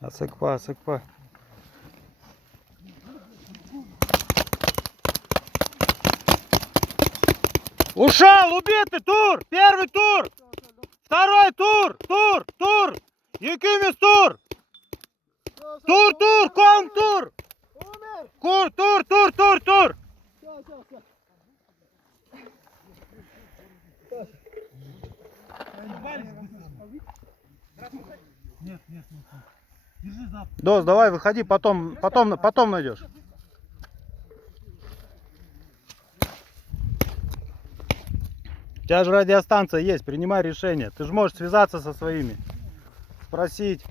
Асыкпа, асыкпа. Ушел, убитый, тур! Первый тур! Второй тур! Тур! Екимис тур! Тур! Ком тур! Тур! Нет. Держи запад. Дос, давай, выходи, потом найдешь. У тебя же радиостанция есть, принимай решение. Ты же можешь связаться со своими. Спросить.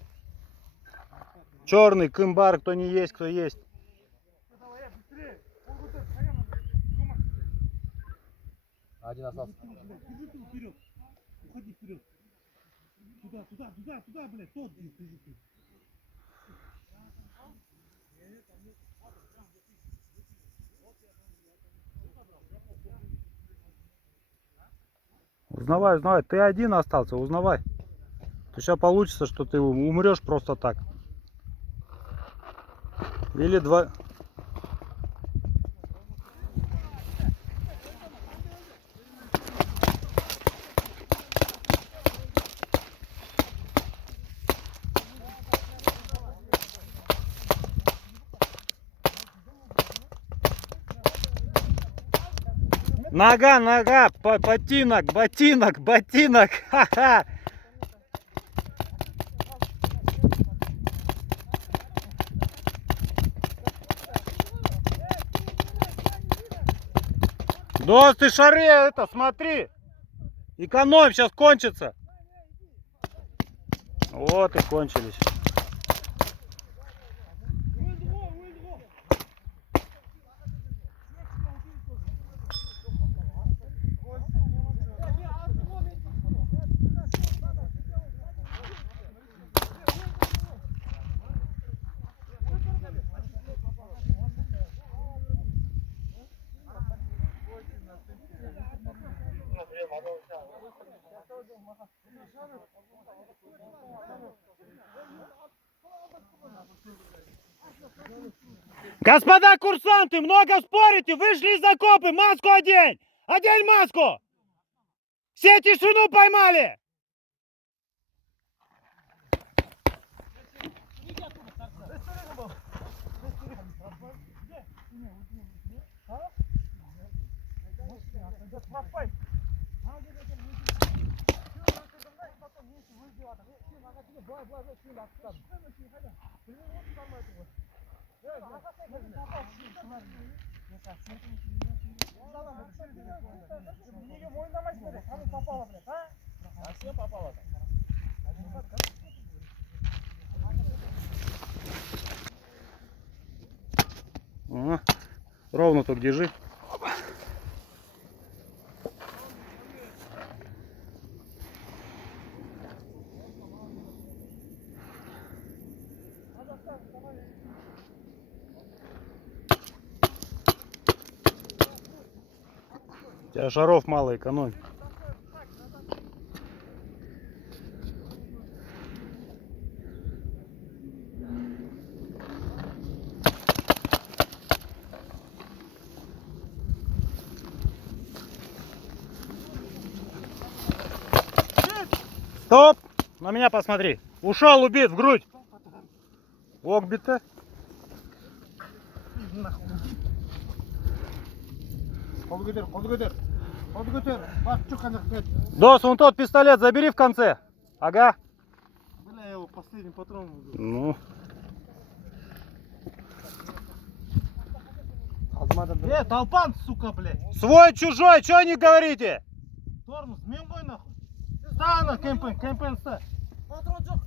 Черный, кымбар, кто не есть, кто есть. Один остался. Держи ты вперед. Уходи вперед. Туда, блядь, тот держи ты. Узнавай. Ты один остался, узнавай. То сейчас получится, что ты умрешь просто так. Или два. Нога, ботинок, ха-ха. Да ты шаре, это, смотри. Экономь, сейчас кончится. Вот и кончились. Господа курсанты, много спорите, вышли из окопа, маску одень! Одень маску! Все тишину поймали! Неге мойындамайсың ба? Кәдімгі попало, блядь, а? А все попало. Ровно так держи. У тебя шаров мало, экономь. Стоп! На меня посмотри. Ушел, убит в грудь. Огбита. Қолды көтер. Бak şu kanat. Дос, вон тот пистолет забери в конце. Ага. Бля, я его последний патрон. Ну. Толпан, сука, блядь. Свой, чужой, что не говорите? Тормоз, мен ғой нахуй. Ста ана, кемпен ста. Патрон жоқ.